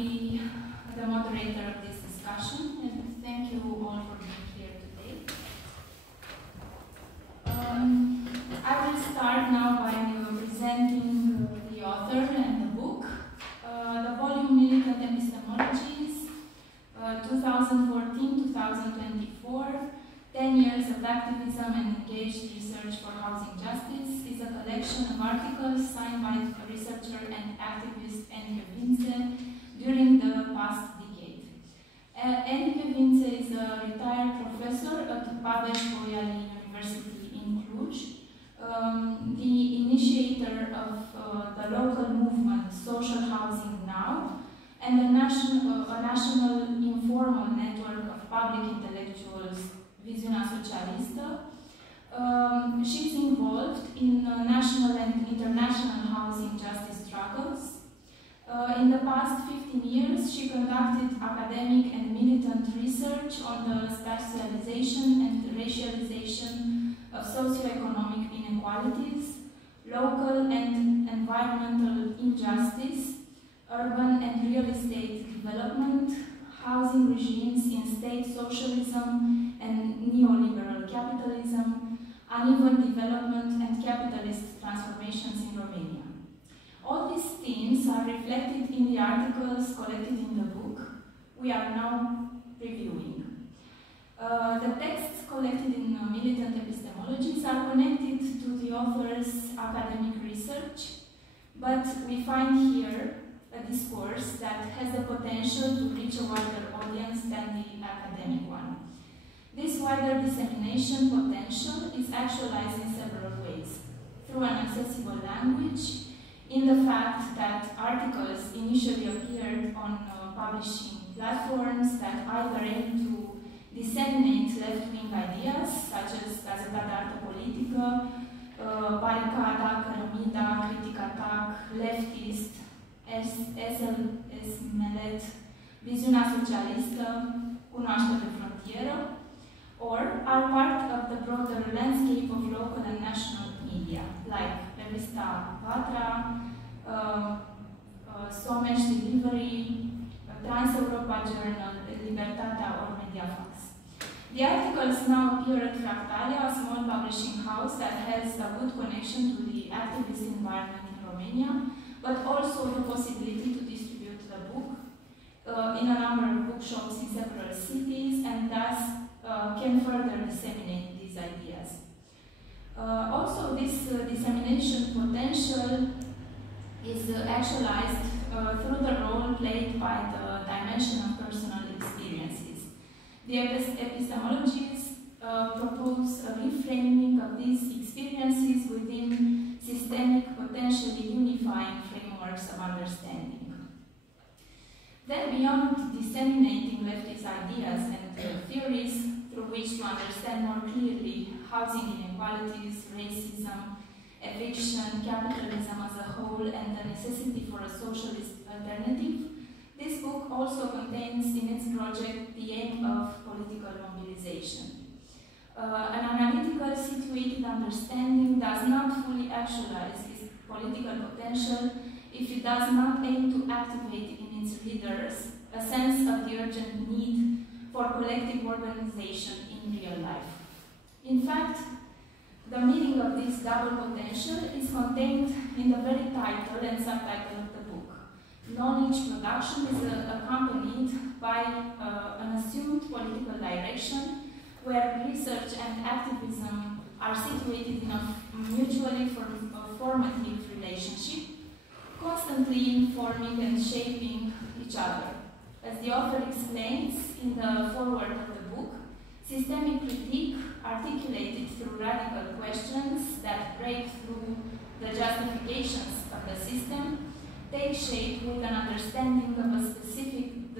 be the moderator of this discussion, and thank you all for being here today. I will start now by presenting the author and the book. The volume Militant Epistemologies, 2014-2024, 10 years of activism and engaged research for housing justice, is a collection of articles signed by researcher and activist Enikő Vincze during the past decade. Enikő Vincze is a retired professor at Babeș-Bolyai University in Cluj, the initiator of the local movement Social Housing Now, and a national informal network of public intellectuals, Viziunea Socialistă. She's involved in national and international housing justice struggles. In the past 15 years, she conducted academic and militant research on the spatialization and racialization of socioeconomic inequalities, local and environmental injustice, urban and real estate development, housing regimes in state socialism and neoliberal capitalism, uneven development and capitalist transformations in Romania. All these themes are reflected in the articles collected in the book we are now reviewing. The texts collected in Militant Epistemologies are connected to the author's academic research, but we find here a discourse that has the potential to reach a wider audience than the academic one. This wider dissemination potential is actualized in several ways. Through an accessible language, in the fact that articles initially appeared on publishing platforms that either aim to disseminate left-wing ideas, such as Gazeta de Artă Politică, Baricada, Cărămida, Critic-Atac, Leftist, SLS-Melet, Viziunea Socialistă, Cunoaște de Frontieră, or are part of the broader landscape of local and national media, like Revista Vatra, Someș Delivery, Trans-Europa Journal, Libertatea or Mediafax. The articles now appear at Fractalia, a small publishing house that has a good connection to the activist environment in Romania, but also the possibility to distribute the book in a number of bookshops in several cities, and thus can further disseminate these ideas. Also, this dissemination potential is actualized through the role played by the dimension of personal experiences. The epistemologies propose a reframing of these experiences within systemic, potentially unifying frameworks of understanding. Then, beyond disseminating leftist ideas and theories through which to understand more clearly housing inequalities, racism, eviction, capitalism as a whole, and the necessity for a socialist alternative, this book also contains in its project the aim of political mobilization. An analytical, situated understanding does not fully actualize its political potential if it does not aim to activate in its readers a sense of the urgent need for collective organization in real life. In fact, the meaning of this double potential is contained in the very title and subtitle of the book. Knowledge production is accompanied by an assumed political direction where research and activism are situated in a mutually formative relationship, constantly informing and shaping each other. As the author explains in the foreword of the book, systemic critique, articulated through radical questions that break through the justifications of the system, take shape with an understanding of the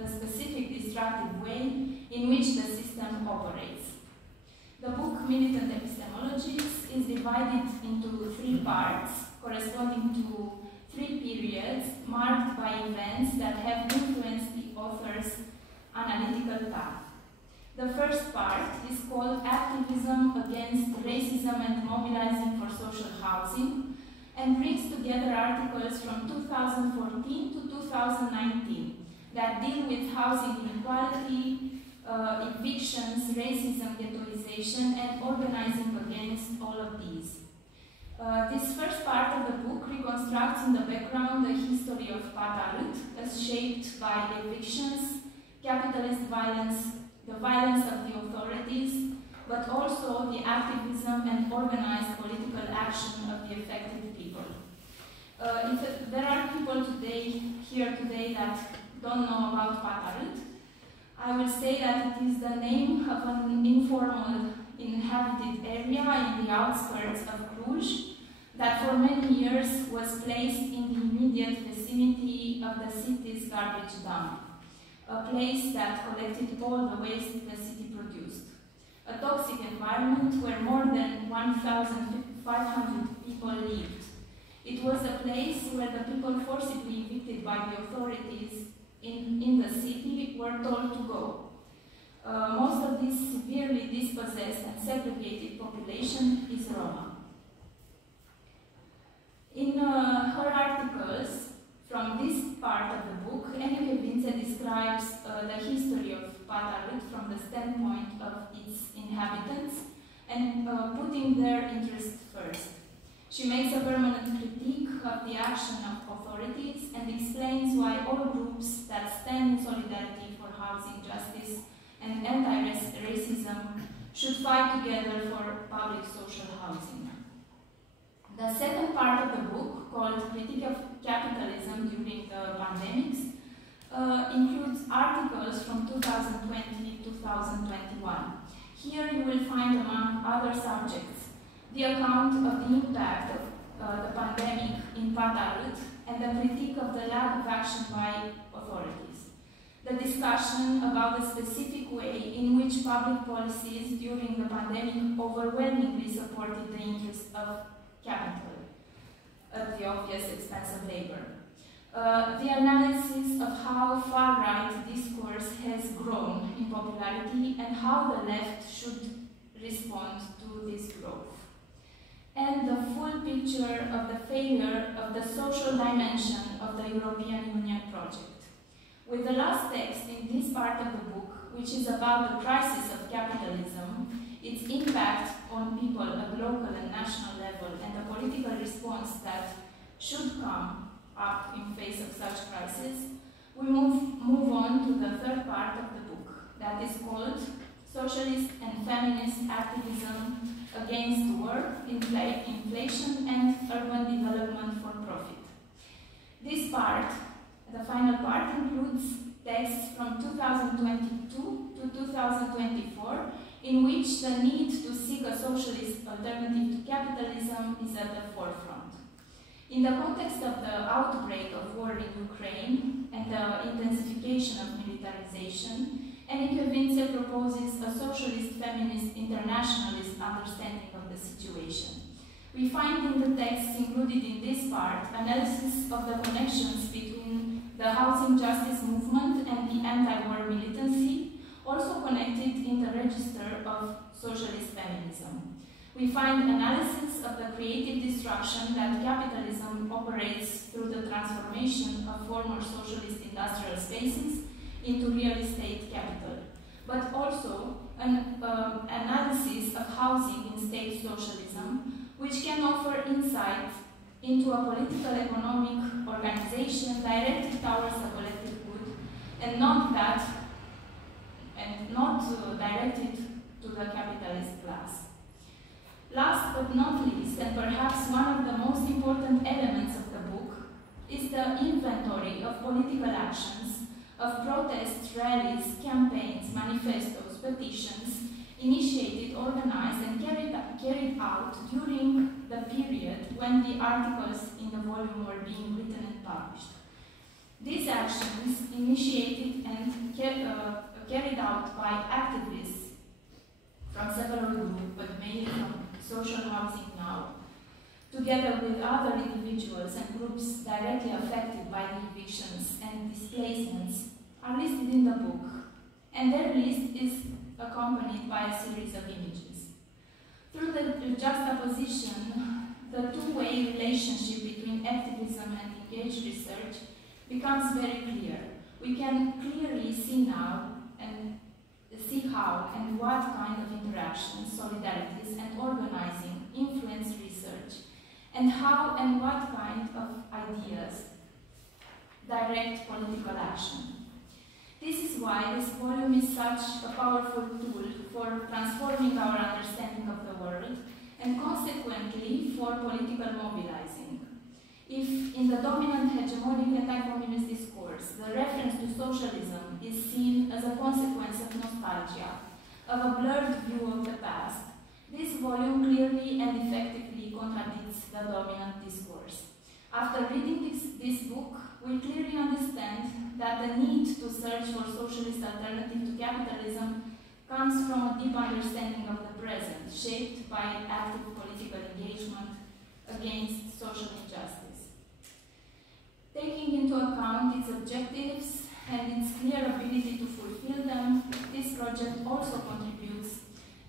specific destructive way in which the system operates. The book Militant Epistemologies is divided into 3 parts, corresponding to 3 periods marked by events that have influenced the author's analytical path. The first part is called Activism Against Racism and Mobilizing for Social Housing, and brings together articles from 2014 to 2019, that deal with housing inequality, evictions, racism, ghettoization, and organizing against all of these. This first part of the book reconstructs in the background the history of Patarut as shaped by evictions, capitalist violence, the violence of the authorities, but also the activism and organized political action of the affected people. If there are people here today that don't know about Patarut, I will say that it is the name of an informal inhabited area in the outskirts of Cluj that for many years was placed in the immediate vicinity of the city's garbage dump, a place that collected all the waste the city produced. A toxic environment where more than 1,500 people lived. It was a place where the people forcibly evicted by the authorities in the city were told to go. Most of this severely dispossessed and segregated population is Roma. In her articles from this part of the book, Enikő Vincze describes the history of Patarut from the standpoint of its inhabitants and putting their interest first. She makes a permanent critique of the action of authorities and explains why all groups that stand in solidarity for housing justice and anti-racism should fight together for public social housing. The second part of the book, called Critique of Capitalism During the Pandemics, includes articles from 2020-2021. Here you will find, among other subjects, the account of the impact of the pandemic in Patarut and the critique of the lack of action by authorities. The discussion about the specific way in which public policies during the pandemic overwhelmingly supported the interests of capital at the obvious expense of labor. The analysis of how far-right discourse has grown in popularity and how the left should respond to this growth. And the full picture of the failure of the social dimension of the European Union project. With the last text in this part of the book, which is about the crisis of capitalism, its impact on people at local and national level, and the political response that should come up in face of such crisis, we move on to the third part of the book, that is called Socialist and Feminist Activism Against War, Inflation and Urban Development for Profit. This part, the final part, includes texts from 2022 to 2024, in which the need to seek a socialist alternative to capitalism is at the forefront. In the context of the outbreak of war in Ukraine and the intensification of militarization, Enikő Vincze proposes a socialist, feminist, internationalist understanding of the situation. We find in the text included in this part analysis of the connections between the housing justice movement and the anti-war militancy, also connected in the register of socialist feminism. We find analysis of the creative destruction that capitalism operates through the transformation of former socialist industrial spaces into real estate capital, but also an analysis of housing in state socialism, which can offer insight into a political economic organization directed towards the collective good and not directed to the capitalist class. Last but not least, and perhaps one of the most important elements of the book, is the inventory of political actions, of protests, rallies, campaigns, manifestos, petitions, initiated, organized, and carried out during the period when the articles in the volume were being written and published. These actions, initiated and carried out by activists from several groups, but mainly from Social Housing Now, together with other individuals and groups directly affected by the evictions and displacements, are listed in the book, and their list is accompanied by a series of images. Through the juxtaposition, the two-way relationship between activism and engaged research becomes very clear. we can clearly see now and see how and what kind of interactions, solidarities, and organizing influence research, and how and what kind of ideas direct political action. This is why this volume is such a powerful tool for transforming our understanding of the world and consequently for political mobilizing. If in the dominant hegemonic anti-communist discourse the reference to socialism is seen as a consequence of nostalgia, of a blurred view of the past, this volume clearly and effectively contradicts the dominant discourse. After reading this book, we clearly understand that the need to search for socialist alternative to capitalism comes from a deep understanding of the present, shaped by active political engagement against social injustice. Taking into account its objectives and its clear ability to fulfill them, this project also contributes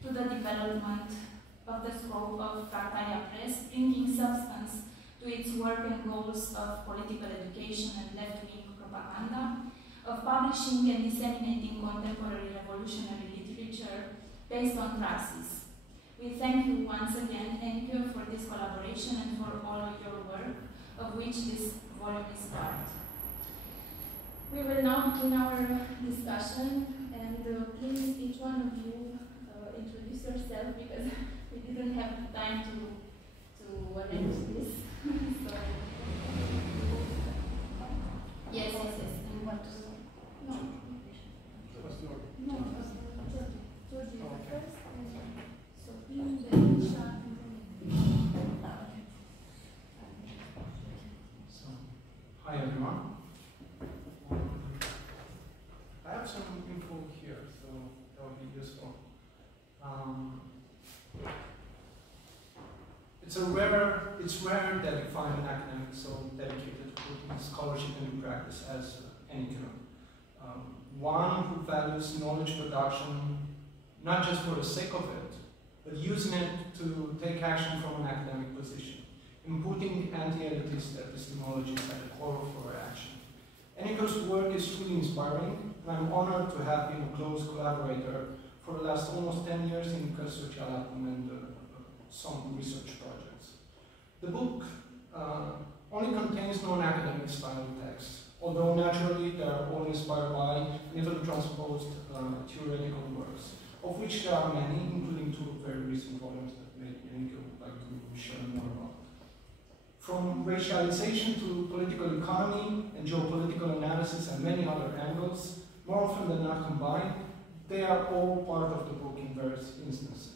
to the development of the scope of Fractalia Press, bringing substance to its work and goals of political education and left-wing propaganda, of publishing and disseminating contemporary revolutionary literature based on praxis. We thank you once again, Enikő, for this collaboration and for all of your work, of which this volume is part. We will now begin our discussion, and please, each one of you, introduce yourself, because we didn't have time to arrange this. So, yes. And what to say? No. No, Georgie first, and Sorin, then Mișa, and then Hi everyone. I have some info here, so that would be useful. It's rare that you find an academic so dedicated to putting scholarship into practice as Enikő. One who values knowledge production not just for the sake of it, but using it to take action from an academic position, in putting anti-elitist epistemologies at the core of our action. Enikő's work is truly inspiring, and I'm honored to have been a close collaborator for the last almost 10 years in Közszociálatum and some research projects. The book only contains non-academic style texts, although naturally they are all inspired by and even transposed theoretical works, of which there are many, including two very recent volumes that maybe Enikő would like to share more about. From racialization to political economy and geopolitical analysis and many other angles, more often than not combined, they are all part of the book in various instances.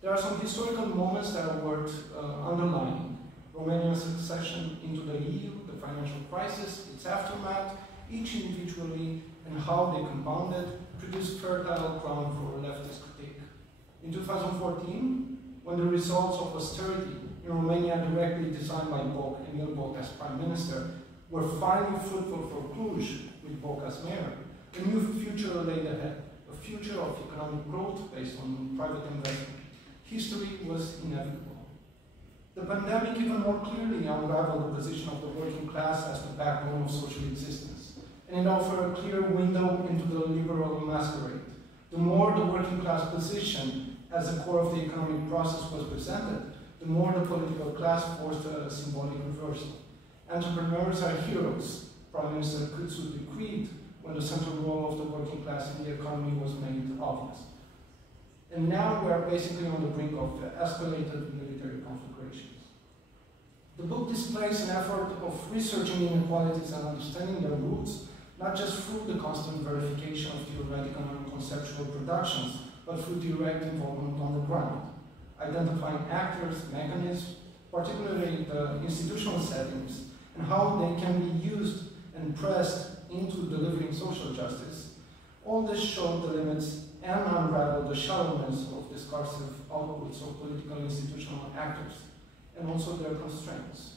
There are some historical moments that are worth underlining. Romania's accession into the EU, the financial crisis, its aftermath, each individually, and how they compounded, produced fertile ground for leftist critique. In 2014, when the results of austerity in Romania, directly designed by Emil Boc as Prime Minister, were finally fruitful for Cluj, with Boc as mayor, a new future laid ahead, a future of economic growth based on private investment. History was inevitable. The pandemic even more clearly unraveled the position of the working class as the backbone of social existence, and it offered a clear window into the liberal masquerade. The more the working class position as the core of the economic process was presented, the more the political class forced a symbolic reversal. Entrepreneurs are heroes, Prime Minister Kutsu decreed when the central role of the working class in the economy was made obvious. And now we are basically on the brink of escalated military conflagrations. The book displays an effort of researching inequalities and understanding their roots, not just through the constant verification of theoretical and conceptual productions, but through direct involvement on the ground, identifying actors, mechanisms, particularly the institutional settings, and how they can be used and pressed into delivering social justice. All this showed the limits and unraveled the shallowness of discursive outputs of political institutional actors, and also their constraints.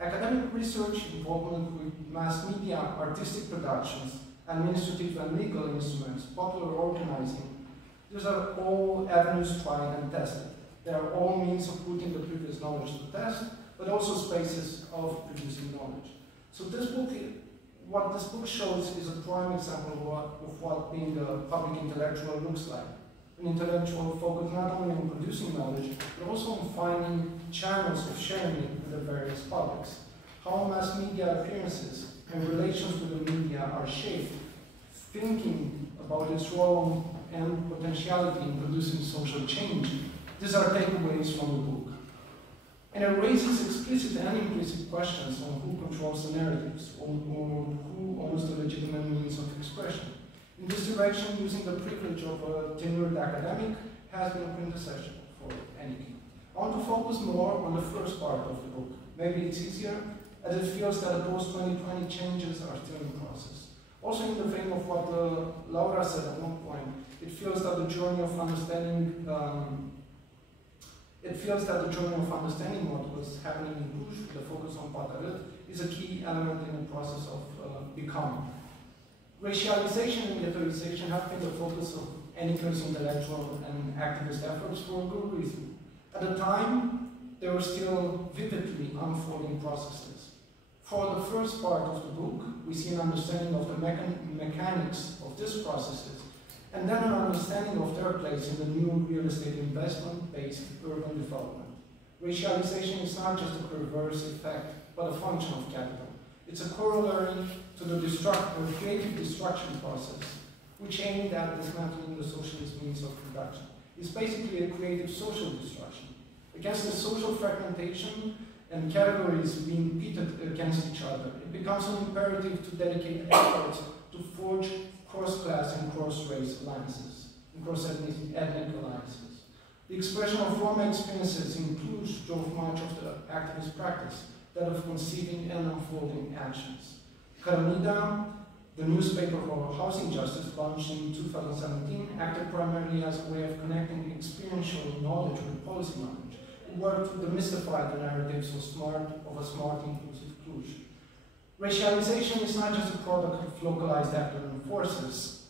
Academic research, involvement with mass media, artistic productions, administrative and legal instruments, popular organizing, these are all avenues tried and tested. They are all means of putting the previous knowledge to test, but also spaces of producing knowledge. So this book what this book shows is a prime example of what being a public intellectual looks like. An intellectual focused not only on producing knowledge, but also on finding channels of sharing it with the various publics. How mass media appearances and relations with the media are shaped, thinking about its role and potentiality in producing social change. These are takeaways from the book. And it raises explicit and implicit questions on who controls the narratives, or who owns the legitimate means of expression. In this direction, using the privilege of a tenured academic has been quintessential for Enikő. I want to focus more on the first part of the book. Maybe it's easier, as it feels that the post-2020 changes are still in process. Also in the vein of what Laura said at one point, it feels that the journey of understanding what was happening in Cluj, with the focus on Patarăt, is a key element in the process of becoming. Racialization and ghettoization have been the focus of Enikő's intellectual and activist efforts for a good reason. At the time, they were still vividly unfolding processes. For the first part of the book, we see an understanding of the mechanics of these processes, and then an understanding of their place in the new real estate investment-based urban development. Racialization is not just a perverse effect, but a function of capital. It's a corollary to the creative destruction process, which aimed at dismantling the socialist means of production. It's basically a creative social destruction. Against the social fragmentation and categories being pitted against each other, it becomes an imperative to dedicate efforts to forge cross-class and cross-race alliances, and cross-ethnic alliances. The expression of Roma experiences in Cluj drove much of the activist practice, that of conceiving and unfolding actions. Cărămida, the newspaper for housing justice, launched in 2017, acted primarily as a way of connecting experiential knowledge with policy knowledge. It worked to demystify the narratives of a smart, inclusive Cluj. Racialization is not just a product of localized actors and forces,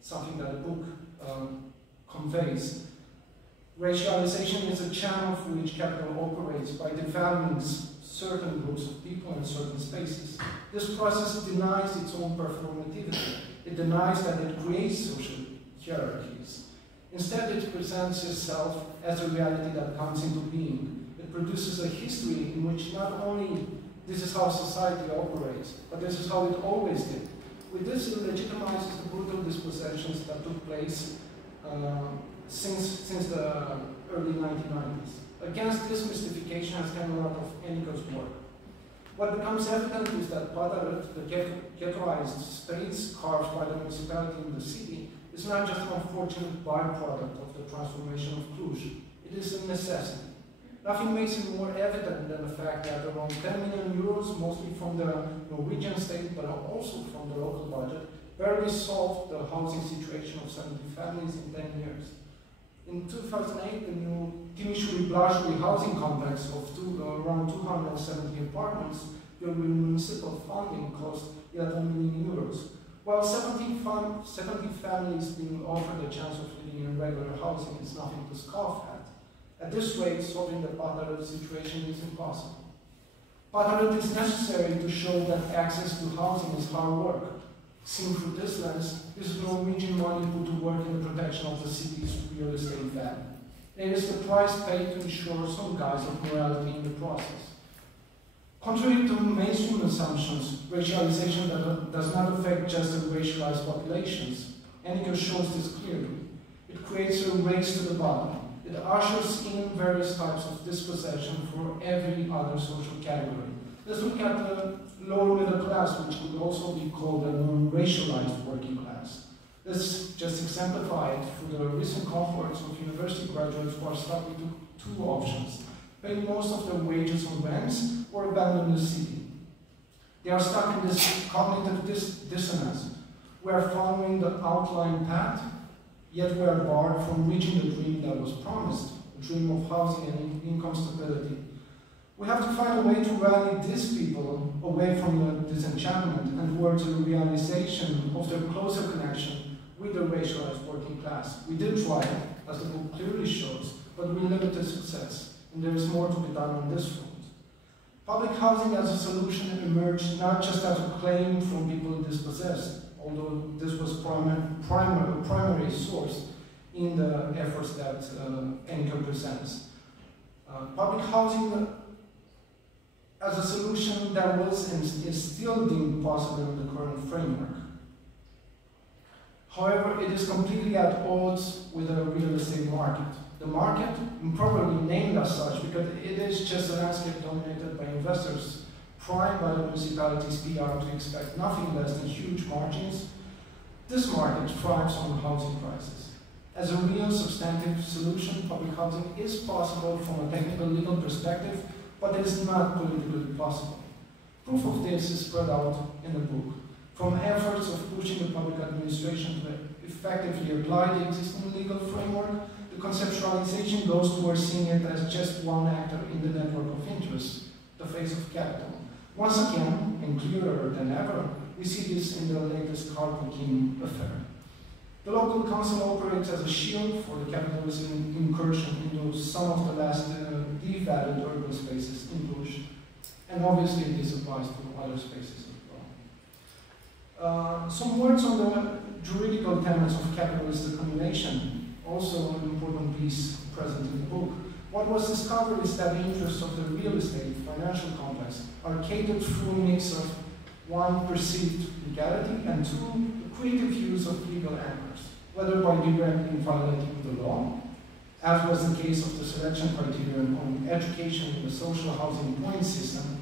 something that the book conveys. Racialization is a channel through which capital operates by devaluing certain groups of people in certain spaces. This process denies its own performativity. It denies that it creates social hierarchies. Instead, it presents itself as a reality that comes into being. It produces a history in which not only this is how society operates, but this is how it always did. With this, it legitimizes the brutal dispossessions that took place since the early 1990s. Against this mystification has come a lot of Enikő's work. What becomes evident is that Patarăt, the ghettoized space carved by the municipality in the city, is not just an unfortunate byproduct of the transformation of Cluj. It is a necessity. Nothing makes it more evident than the fact that around 10 million euros, mostly from the Norwegian state, but also from the local budget, barely solved the housing situation of 70 families in 10 years. In 2008, the new Timiș-Blajului housing complex of around 270 apartments built with municipal funding cost 11 million euros, while 70 families being offered a chance of living in regular housing is nothing to scoff at. At this rate, solving the Patarăt situation is impossible. Patarăt is necessary to show that access to housing is hard work. Seen through this lens, this is Norwegian money put to work in the protection of the city's real estate value. It is the price paid to ensure some guise of morality in the process. Contrary to mainstream assumptions, racialization does not affect just the racialized populations. Enikő shows this clearly. It creates a race to the bottom. It ushers in various types of dispossession for every other social category. Let's look at the lower middle class, which could also be called a non-racialized working class. Let's just exemplify it through the recent cohorts of university graduates who are stuck with two options: pay most of their wages on rents or abandon the city. They are stuck in this cognitive dissonance. We are following the outlined path, yet we are barred from reaching the dream that was promised, the dream of housing and income stability. We have to find a way to rally these people away from the disenchantment and towards a realization of their closer connection with the racialized working class. We did try, as the book clearly shows, but with limited success, and there is more to be done on this front. Public housing as a solution emerged not just as a claim from people dispossessed, although this was primary source in the efforts that Enikő presents. Public housing as a solution that was and is still deemed possible in the current framework. However, it is completely at odds with the real estate market. The market, improperly named as such because it is just a landscape dominated by investors, primed by the municipality's PR to expect nothing less than huge margins, this market thrives on housing prices. As a real substantive solution, public housing is possible from a technical legal perspective, but it is not politically possible. Proof of this is spread out in the book. From efforts of pushing the public administration to effectively apply the existing legal framework, the conceptualization goes towards seeing it as just one actor in the network of interests, the face of capital. Once again, and clearer than ever, we see this in the latest Carpool King affair. The local council operates as a shield for the capitalist incursion into some of the last devalued urban spaces in Cluj, and obviously this applies to other spaces as well. Some words on the juridical tenets of capitalist accumulation, also an important piece present in the book. What was discovered is that the interests of the real estate financial complex are catered through a mix of one, perceived legality, and two, the creative use of legal anchors, whether by directly violating the law, as was the case of the selection criterion on education in the social housing point system,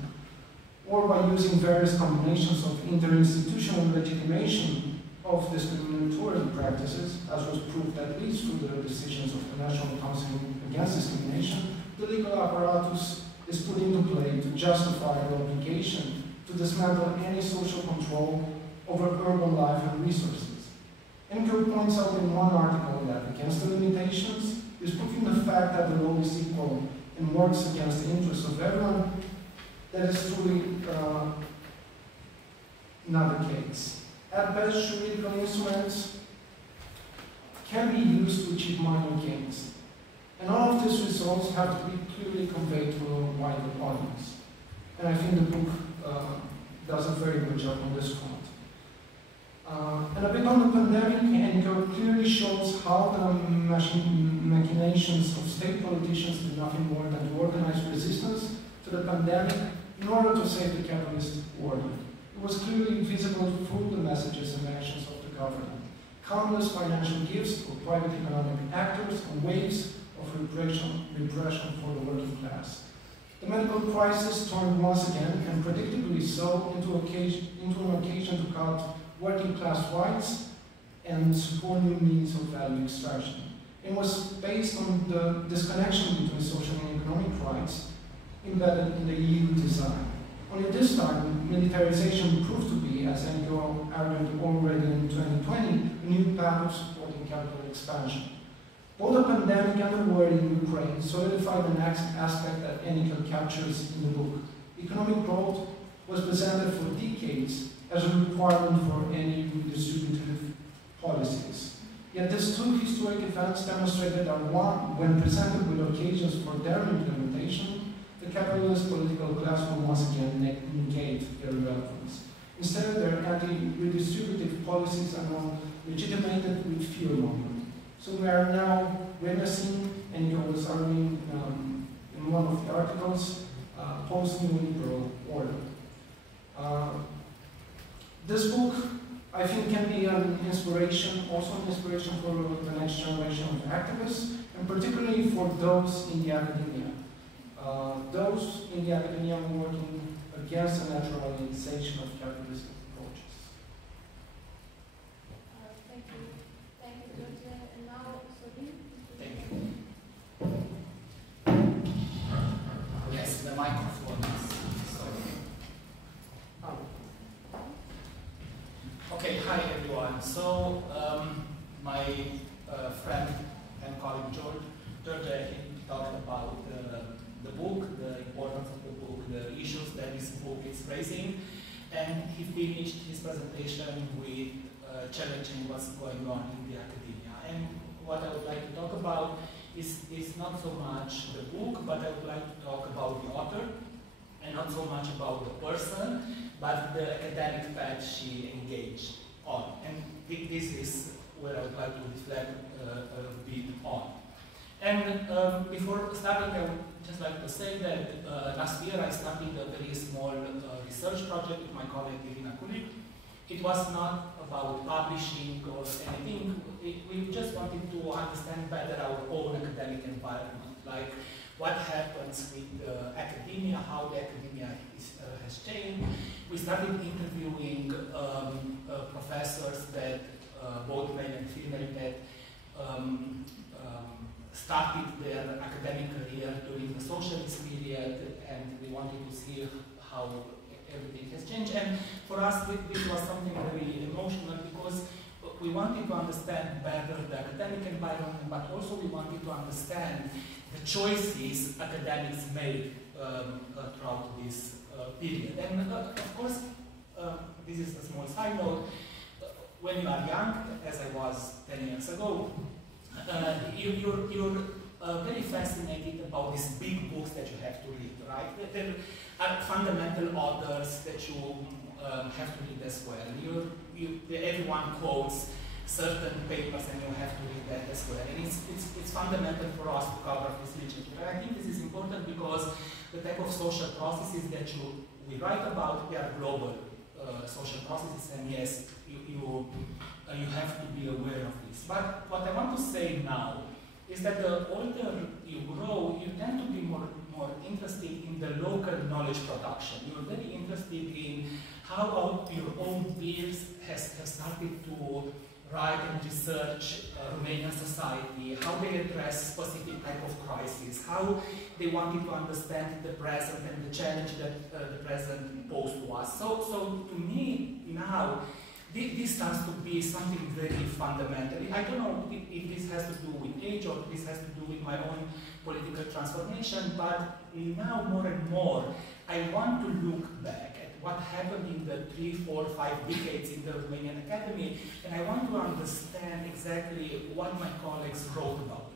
or by using various combinations of interinstitutional legitimation of discriminatory practices, as was proved at least through the decisions of the National Council Against Discrimination. The legal apparatus is put into play to justify the obligation to dismantle any social control over urban life and resources. Enikő points out in one article that against the limitations is proving the fact that the law is equal and works against the interests of everyone. That is truly not the case. At best, juridical instruments can be used to achieve minor gains, and all of these results have to be clearly conveyed to a wider audience. And I think the book does a very good job on this front. And a bit on the pandemic, Enikő clearly shows how the machinations of state politicians did nothing more than to organize resistance to the pandemic in order to save the capitalist order. It was clearly visible through the messages and actions of the government. Countless financial gifts for private economic actors and waves of repression for the working class. The medical crisis turned once again, and predictably so, into an occasion to cut working class rights and support new means of value extraction. It was based on the disconnection between social and economic rights embedded in the EU design. Only this time, militarization proved to be, as Enikő argued already in 2020, a new path of supporting capital expansion. Both the pandemic and the war in Ukraine solidified an aspect that Enikő captures in the book. Economic growth was presented for decades as a requirement for any redistributive policies. Yet these two historic events demonstrated that when presented with occasions for their implementation, the capitalist political class will once again negate their relevance. Instead, their anti-redistributive policies are now legitimated with fear-mongering. So we are now witnessing, and Enikő was arguing in one of the articles, post-neoliberal order. This book, I think, can be an inspiration, also an inspiration for the next generation of activists, and particularly for those in the academia. Those in the academia working against the naturalization of capitalist approaches. Thank you. Thank you, Georgia. And now, Sorin. Thank you. Yes, the microphone is sorry. Okay, hi everyone. So, my friend and colleague Georgia talked about the book, the importance of the book, the issues that this book is raising, and he finished his presentation with challenging what's going on in the academia. And what I would like to talk about is not so much the book, but I would like to talk about the author, and not so much about the person, but the academic path she engaged on. And this is where I would like to reflect a bit on. And before starting, I would just like to say that last year I started a very small research project with my colleague Enikő. It was not about publishing or anything. We just wanted to understand better our own academic environment, like what happens with academia, how the academia has changed. We started interviewing professors that, both male and female, that started their academic career during the socialist period, and we wanted to see how everything has changed. And for us, this was something very emotional because we wanted to understand better the academic environment, but also we wanted to understand the choices academics made throughout this period. And of course, this is a small side note, when you are young, as I was 10 years ago, you're very fascinated about these big books that you have to read, right? There are fundamental authors that you have to read as well. Everyone quotes certain papers and you have to read that as well. And it's fundamental for us to cover this literature. And I think this is important because the type of social processes that we write about, they are global social processes, and yes, you have to be aware of this. But what I want to say now is that the older you grow, you tend to be more interested in the local knowledge production. You're very interested in how your own peers have started to write and research Romanian society, how they address specific type of crisis, how they wanted to understand the present and the challenge that the present posed to us. So to me now, this starts to be something very fundamental. I don't know if this has to do with age or this has to do with my own political transformation, but now more and more I want to look back at what happened in the 3, 4, 5 decades in the Romanian academy, and I want to understand exactly what my colleagues wrote about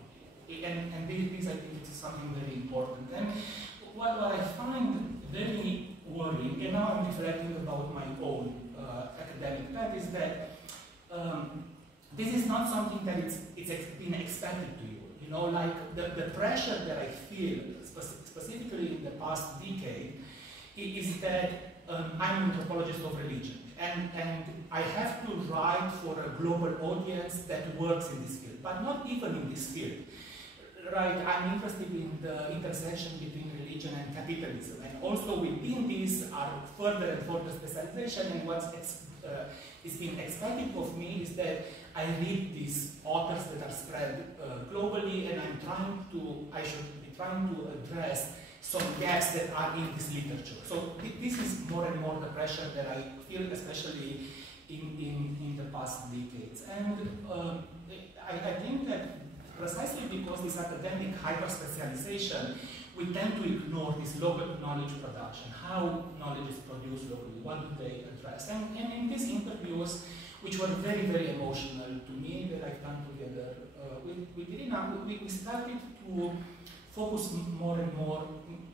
it. And this I think is something very important. And what I find very worrying, and now I'm reflecting about my own academic path, is that this is not something that it's been expected to you. You know, like the pressure that I feel, specifically in the past decade, is that I'm an anthropologist of religion, and I have to write for a global audience that works in this field, but not even in this field. Right, I'm interested in the intersection between religion and capitalism, and also within this are further and further specialization, and what is being expected of me is that I read these authors that are spread globally, and I should be trying to address some gaps that are in this literature. So this is more and more the pressure that I feel, especially in the past decades. And I think that precisely because this academic hyper-specialization, we tend to ignore this local knowledge production, how knowledge is produced locally, what do they address. And in these interviews, which were very, very emotional to me, that I've done together with Irina, we started to focus more and more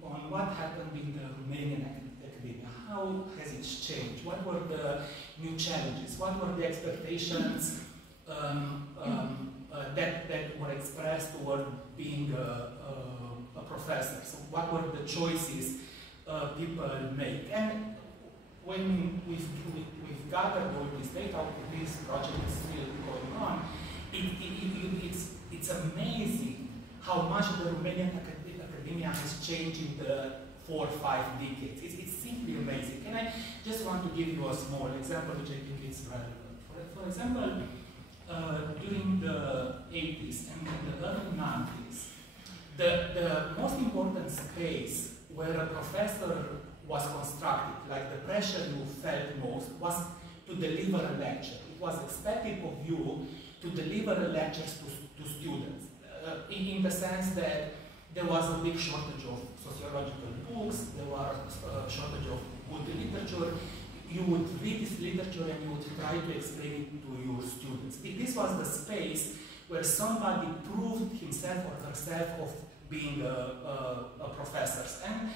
on what happened in the Romanian academia. How has it changed? What were the new challenges? What were the expectations that were expressed toward being a professor? So what were the choices people make? And when we've gathered all this data, this project is still going on, it's amazing how much the Romanian academia has changed in the 4 or 5 decades. It's simply amazing. And I just want to give you a small example which I think is relevant. For example, during the 80s and the early 90s, the most important space where a professor was constructed, like the pressure you felt most, was to deliver a lecture. It was expected of you to deliver lectures to students, in the sense that there was a big shortage of sociological books, there was a shortage of good literature. You would read this literature and you would try to explain it to your students. This was the space where somebody proved himself or herself of being a professor. And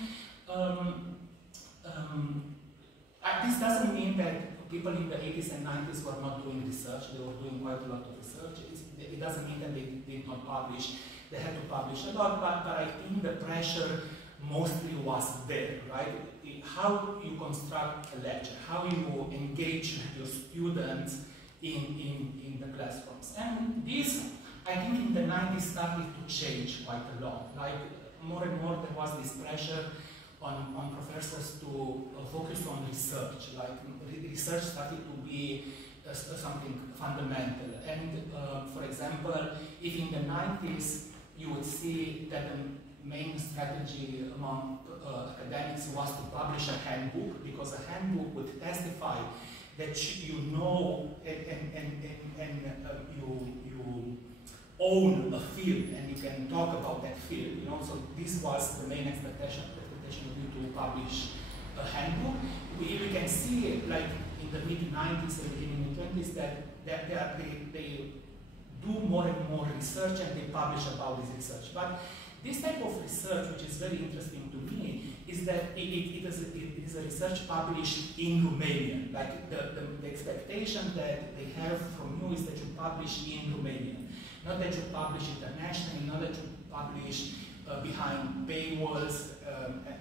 this doesn't mean that people in the 80s and 90s were not doing research. They were doing quite a lot of research. It doesn't mean that they did not publish. They had to publish a lot, but I think the pressure mostly was there, right? How you construct a lecture, how you engage your students in the classrooms. And this, I think in the 90s started to change quite a lot. Like more and more there was this pressure on professors to focus on research. Like research started to be something fundamental. And for example, if in the 90s you would see that the main strategy among academics was to publish a handbook, because a handbook would testify that you know and you own a field and you can talk about that field. You know, so this was the main expectation of you to publish a handbook. We can see, like in the mid-90s and beginning of the 20s, that they do more and more research and they publish about this research. But this type of research, which is very interesting to me, is that it is a research published in Romanian. Like the expectation that they have from you is that you publish in Romanian, not that you publish internationally, not that you publish behind paywalls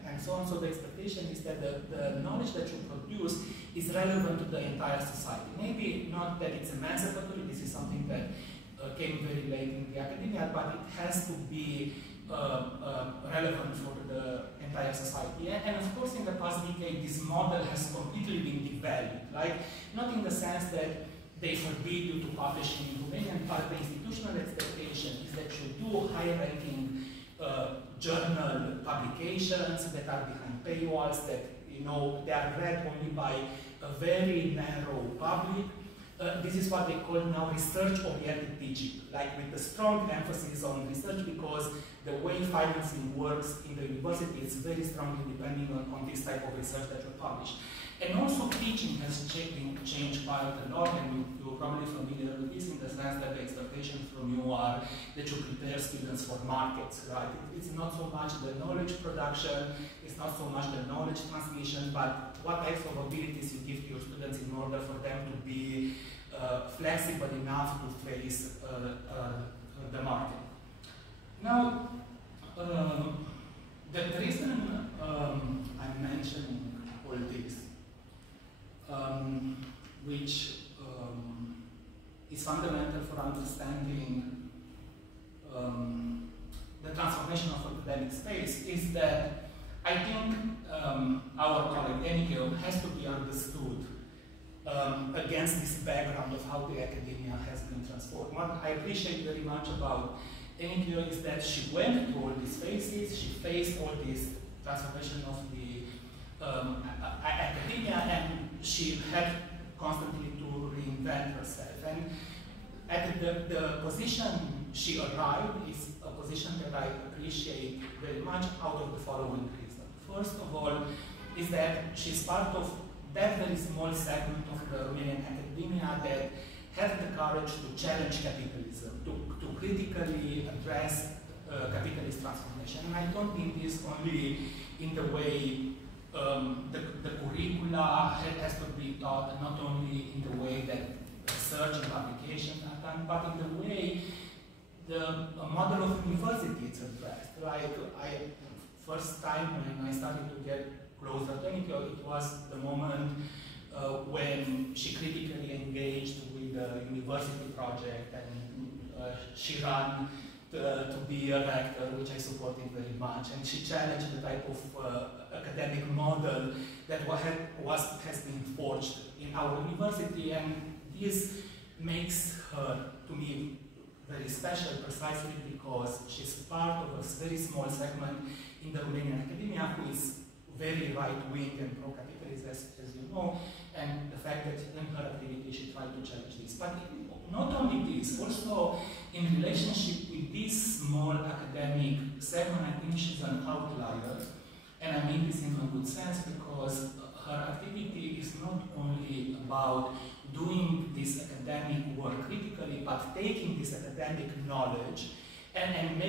and so on. So the expectation is that the knowledge that you produce is relevant to the entire society. Maybe not that it's emancipatory, this is something that came very late in the academia, but it has to be relevant for the entire society. And of course, in the past decade, this model has completely been devalued. Like, not in the sense that they forbid you to publish in Romanian, but the institutional expectation is that you do high-ranking journal publications that are behind paywalls, that they are read only by a very narrow public. This is what they call now research-oriented teaching, like with a strong emphasis on research, because the way financing works in the university is very strongly depending on this type of research that you publish. And also teaching has changed quite a lot, and you're probably familiar with this in the sense that the expectations from you are that you prepare students for markets, right? It's not so much the knowledge production, it's not so much the knowledge transmission, but what types of abilities you give to your students in order for them to be flexible enough to face the market. Now, the reason I'm mentioning all this, which is fundamental for understanding the transformation of academic space, is that I think our colleague Enikő has to be understood against this background of how the academia has been transformed. What I appreciate very much about Enikő is that she went through all these phases, she faced all this transformation of the academia, and she had constantly to reinvent herself. And at the position she arrived is a position that I appreciate very much out of the following reason. First of all, is that she's part of that very small segment of the Romanian academia that had the courage to challenge capitalism, to critically address capitalist transformation. And I don't mean this only in the way the curricula has to be taught, not only in the way that research and publication are done, but in the way the model of university is addressed. Like, first time when I started to get closer to Enikő, it was the moment when she critically engaged with the university project, and she ran to be a rector, which I supported very much, and she challenged the type of academic model that has been forged in our university, and this makes her, to me, very special precisely because she's part of a very small segment in the Romanian academia who is very right-wing and pro-capitalist, as you know, and the fact that in her activity she tried to challenge this. But not only this, also in relationship with this small academic segment, I think she's an outlier, and I mean this in a good sense because her activity is not only about doing this academic work critically, but taking this academic knowledge and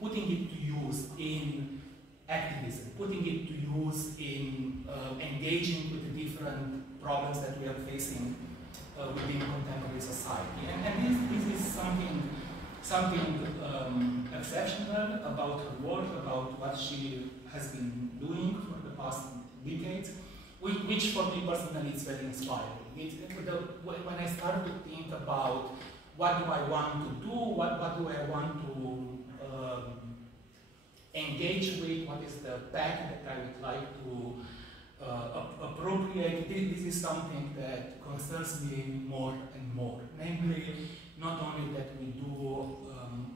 putting it to use in activism, putting it to use in engaging with the different problems that we are facing within contemporary society. And this is something exceptional about her work, about what she has been doing for the past decades, which for me personally is very inspiring. When I started to think about what do I want to do, what do I want to engage with, what is the path that I would like to appropriate, this is something that concerns me more and more. Namely, not only that we do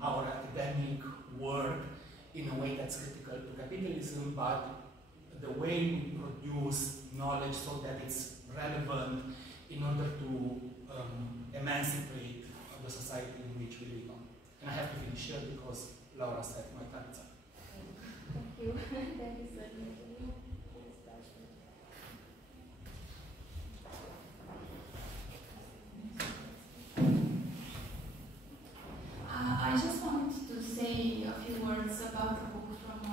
our academic work in a way that's critical to capitalism, but the way we produce knowledge so that it's relevant in order to emancipate the society in which we live on. And I have to finish here because Laura said my time is up. Thank you. Thank you, Sorin. I just wanted to say a few words about the book from a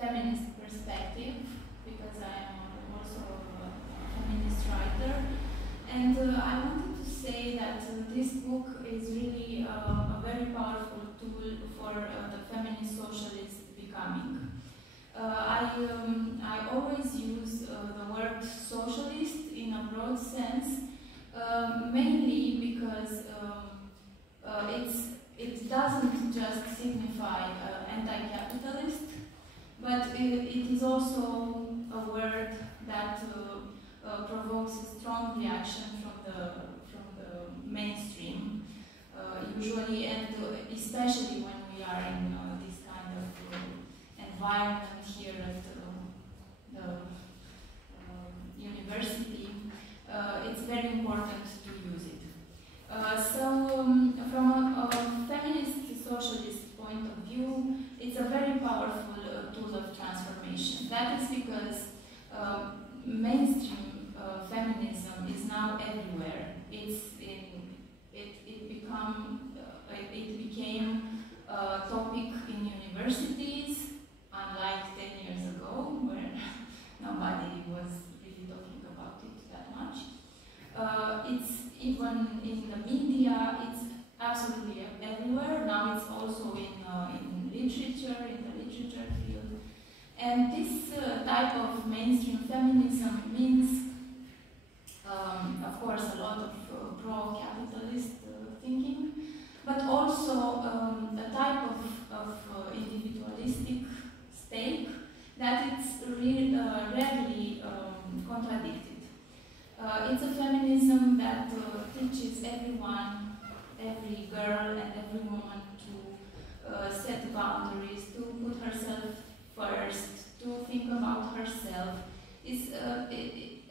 feminist perspective, because I am also a feminist writer. And I wanted to say that this book is really a very powerful tool for the feminist socialist becoming. I always use the word socialist in a broad sense, mainly because it doesn't just signify anti-capitalist, but it is also a word that provokes a strong reaction from the mainstream, usually, and especially when we are in this kind of environment here at the university. It's very important to use it. From a feminist socialist point of view, it's a very powerful tool of transformation. That is because mainstream feminism is now everywhere. It became a topic in universities, unlike 10 years ago, where nobody was really talking about it that much. It's even in the media, it's absolutely everywhere. Now it's also in literature, in the literature field. And this type of mainstream feminism means, of course, a lot of pro-capitalist thinking, but also a type of individualistic stake that it's rarely contradicted. It's a feminism that teaches everyone, every girl and every woman to set boundaries, to put herself first, to think about herself.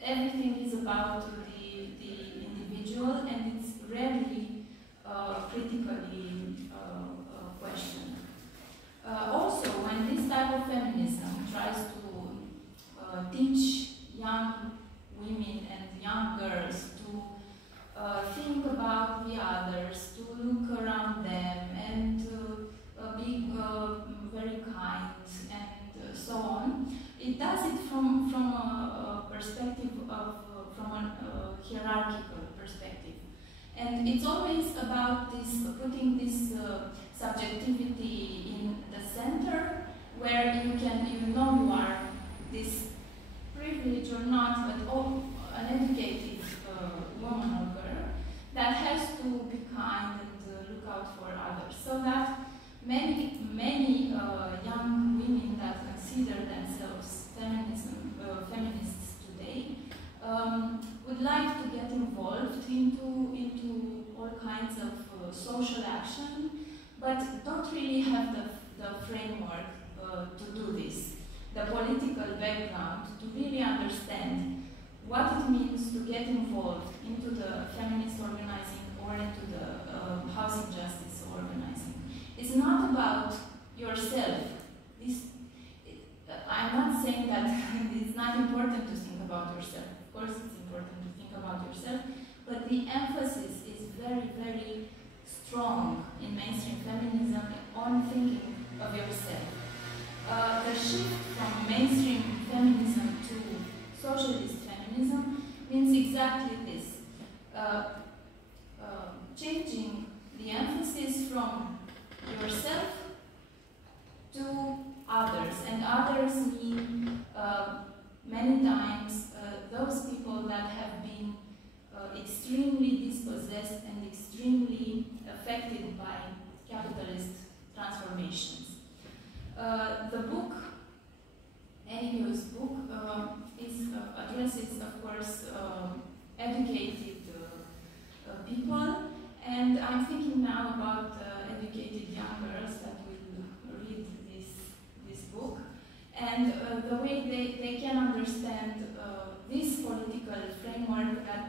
Everything is about the individual, and it's rarely critically questioned. Also, when this type of feminism tries to teach young women and young girls to think about the others, to look around them, and be very kind, and so on, it does it from a perspective of from a hierarchical perspective, and it's always about this putting this subjectivity in the center, where you know you are this privileged or not, but an educated woman or girl that has to be kind and look out for others, so that many young women that consider themselves feminists today would like to get involved into all kinds of social action, but don't really have the framework to do this, the political background to really understand what it means to get involved into the feminist organizing or into the housing justice organizing. It's not about yourself. I'm not saying that it's not important to think about yourself. Of course it's important to think about yourself, but the emphasis is very, very strong in mainstream feminism on thinking of yourself. the shift from mainstream feminism to socialist feminism means exactly this. Changing the emphasis from yourself to others, and others mean many times those people that have been extremely dispossessed and extremely affected by capitalist transformations. The book, Enikő's book, addresses, of course, educated people, and I'm thinking now about educated young girls that will read this book, and the way they can understand this political framework that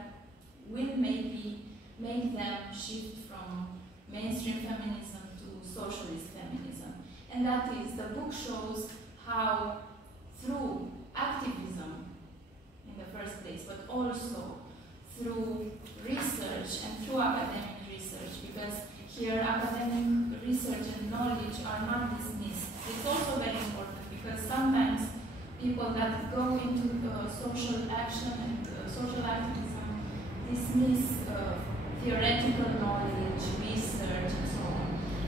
will maybe make them shift from mainstream feminism to socialist feminism. And that is, the book shows how through activism in the first place, but also through research and through academic research, because here academic research and knowledge are not dismissed. It's also very important because sometimes people that go into social action and social activism dismiss theoretical knowledge, research, and so on.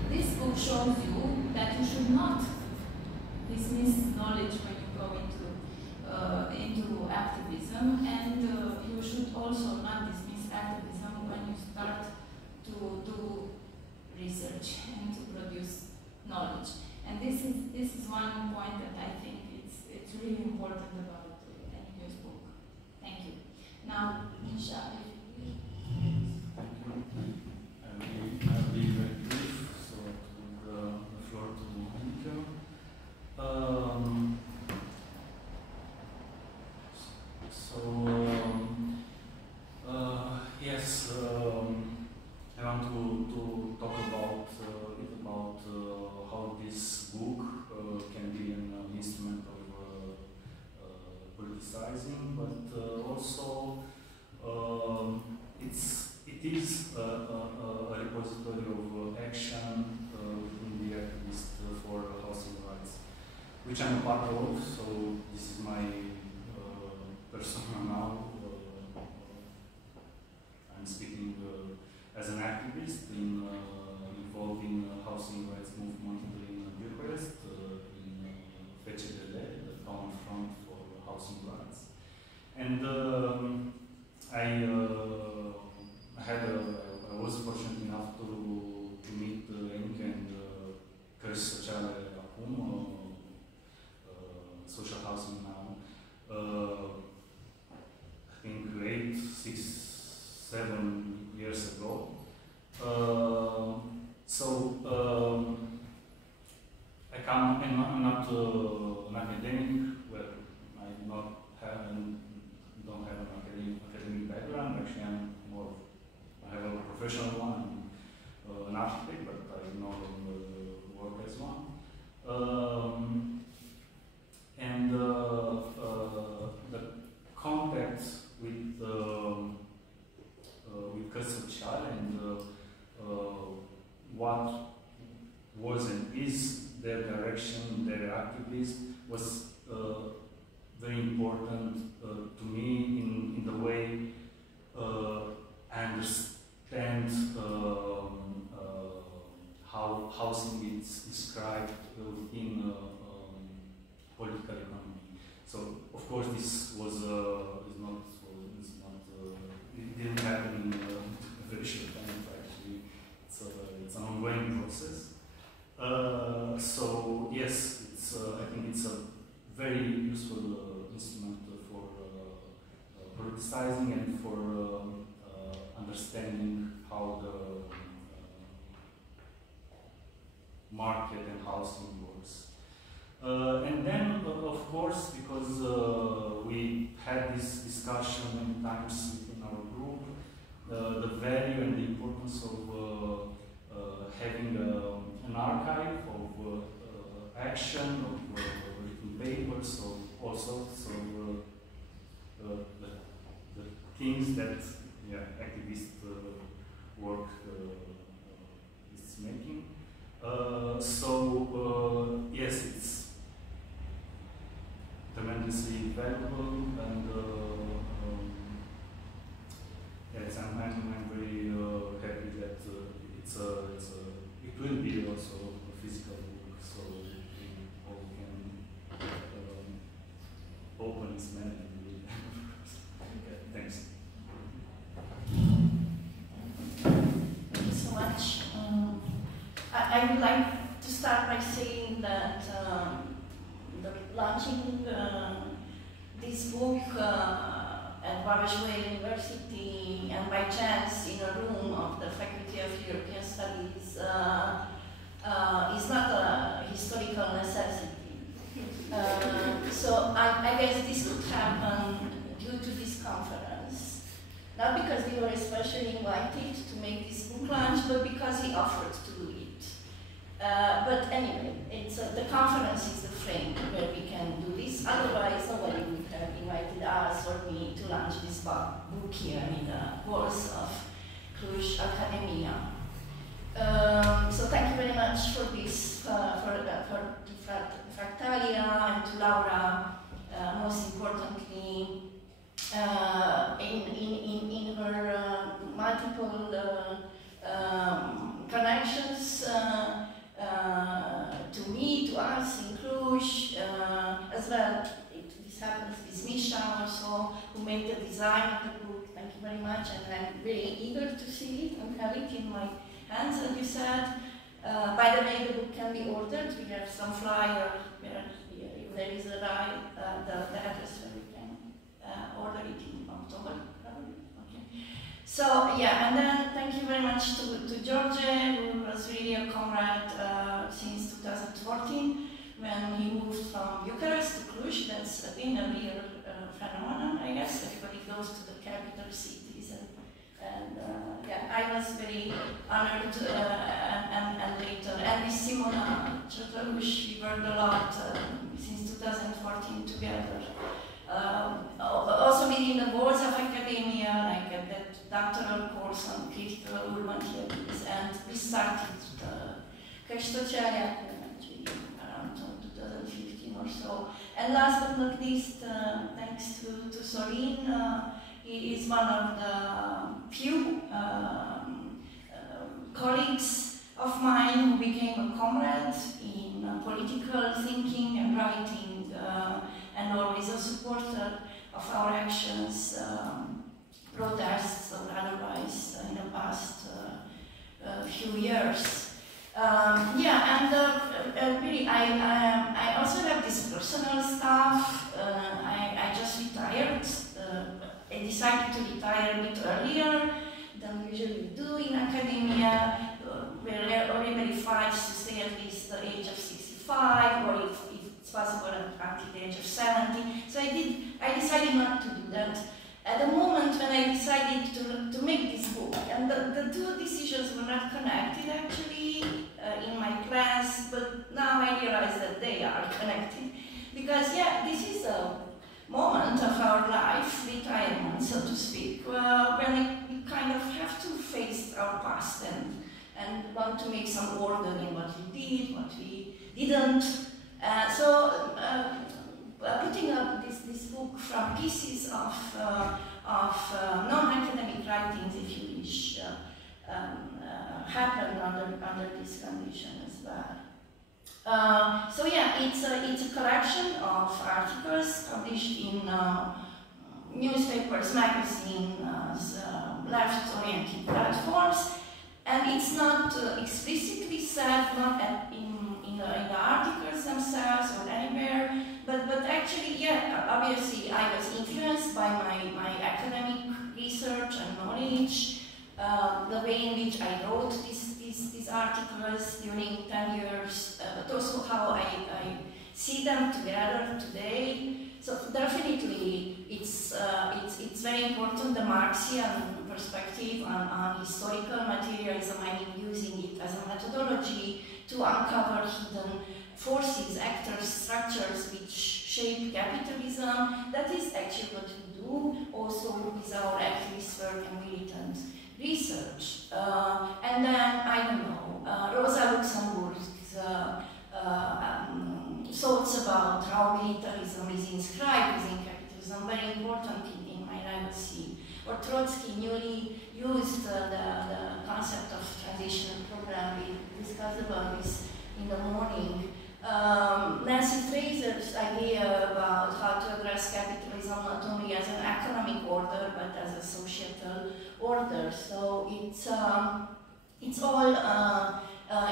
This book shows you that you should not dismiss knowledge when you go into activism, and you should also not dismiss activism when you start to do research and to produce knowledge. And this is one point that I think it's really important about Enikő's book. Thank you. Now, Mișa, if you I'll be very brief, so I give the floor to Enikő. Yes, I want to talk about how this book can be an instrument of politicizing, but also it is a repository of action within the activist for housing rights, which I'm a part of. So this is my persona now. I'm speaking as an activist involved in housing rights movement in Bucharest, in FCDL, the Town Front for Housing Rights, and I was fortunate enough to meet Enikő and cărți sociale acum, social housing now. I think 8, 6, 7 years ago. I'm not an academic. Well, I do not have and don't have an academic background. Actually, I have a professional one. I'm an architect, but I no longer work as one. And the contact with cărți sociale and what was and is their direction, their activism, was very important to me in the way I understand how housing is described within political economy. So, of course, this was it didn't happen in a very short time. Actually, it's an ongoing process. So yes, I think it's a very useful instrument for politicizing and for understanding how the market and housing works. And then, of course, because we had this discussion many times within our group, the value and the importance of having an archive of action, of written papers, of all sorts of the things that activist work is making. Yes, tremendously valuable, and yes, I'm very happy that it will be also a physical book, so we all can open its menu and read. Okay, thanks. Thank you so much. I would like to start by saying that launching this book at Babeș-Bolyai University, and by chance in a room of the Faculty of European Studies, is not a historical necessity. So I guess this could happen due to this conference. Not because we were especially invited to make this book launch, but because he offered to do it. But anyway, the conference is the frame where we can do this. Otherwise, nobody would have invited us or me to launch this book here in the walls of Cluj Academia. So thank you very much for this, for Fractalia, and to Laura, most importantly, in her multiple connections to me, to us in Cluj, as well. This happens with Mișa also, who made the design of the book. Thank you very much, and I'm very eager to see it and have it in my hands, as you said. By the way, the book can be ordered. We have some flyer where if there is a ride, the address where we can order it in October, probably. Okay. So yeah, and then thank you very much to George, who was really a comrade since 2014, when he moved from Bucharest to Cluj. That's been a real phenomenon, I guess. Everybody goes to the capital cities, and yeah, I was very honored, and later. And with Simona Ciotaruș, we worked a lot since 2014 together. Also within the walls of academia, like that doctoral course on critical urban theories, and we started the cercetare around 2015 or so. And last but not least, thanks to Sorin, he is one of the few colleagues of mine who became a comrade in political thinking and writing, and always a supporter of our actions, protests or otherwise, in the past few years. Really, I also have this personal stuff. I just retired. I decided to retire a bit earlier than we usually do in academia, where everybody fights to stay at least the age of 65, or if it's possible until the age of 70. So I decided not to do that. At the moment when I decided to make this book, and the two decisions were not connected actually in my class, but now I realize that they are connected. Because yeah, this is a moment of our life, retirement, so to speak, when we kind of have to face our past and want to make some order in what we did, what we didn't. Putting up this book from pieces of non-academic writings, if you wish, happened under this condition as well. So yeah, it's a collection of articles published in newspapers, magazines, left-oriented platforms, and it's not explicitly said, not in the articles themselves or anywhere, but actually, yeah, obviously I was influenced by my academic research and knowledge, the way in which I wrote these articles during 10 years, but also how I see them together today. So definitely it's very important, the Marxian perspective on historical materialism. I mean, using it as a methodology to uncover hidden forces, actors, structures which shape capitalism. That is actually what we do also with our activist work and militant research. And then, I don't know, Rosa Luxemburg's thoughts about how militarism is inscribed or Trotsky newly used the concept of transitional program. We discussed about this in the morning. Nancy Fraser's idea about how to address capitalism not only as an economic order but as a societal order. So it's all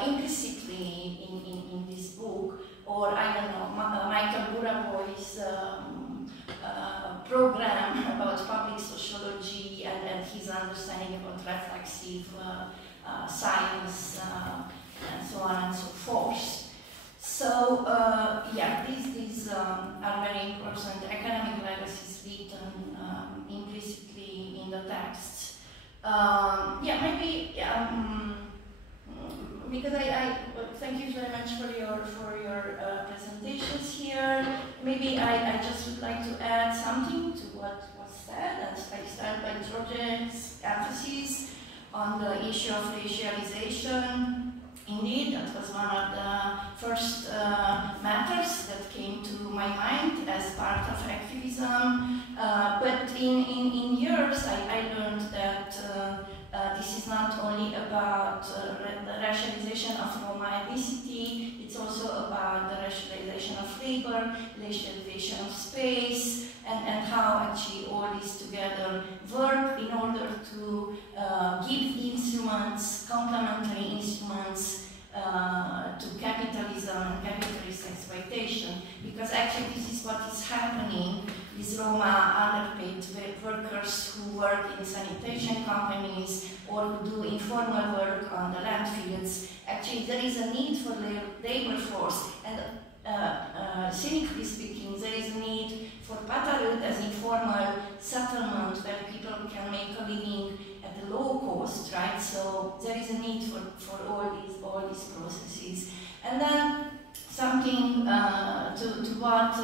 implicitly in this book. Or I don't know, Michael Buraboy's program about public sociology and his understanding about reflexive science and so on and so forth. So yeah, these are very important economic legacies written implicitly in the text. Yeah, maybe because I thank you very much for your presentations here. Maybe I just would like to add something to what was said. And I start by George's emphasis on the issue of racialization. Indeed, that was one of the first matters that came to my mind as part of activism. But in years, I learned that this is not only about the racialization of Roma ethnicity, it's also about the racialization of labor, racialization of space, and how actually all these together work in order to give instruments, complementary instruments to capitalism and capitalist exploitation. Because actually this is what is happening with Roma underpaid workers who work in sanitation companies or who do informal work on the landfills. Actually there is a need for labor force, and cynically speaking, there is a need for Patarut as informal settlement where people can make a living at a low cost, right? So there is a need for all these processes. And then something to what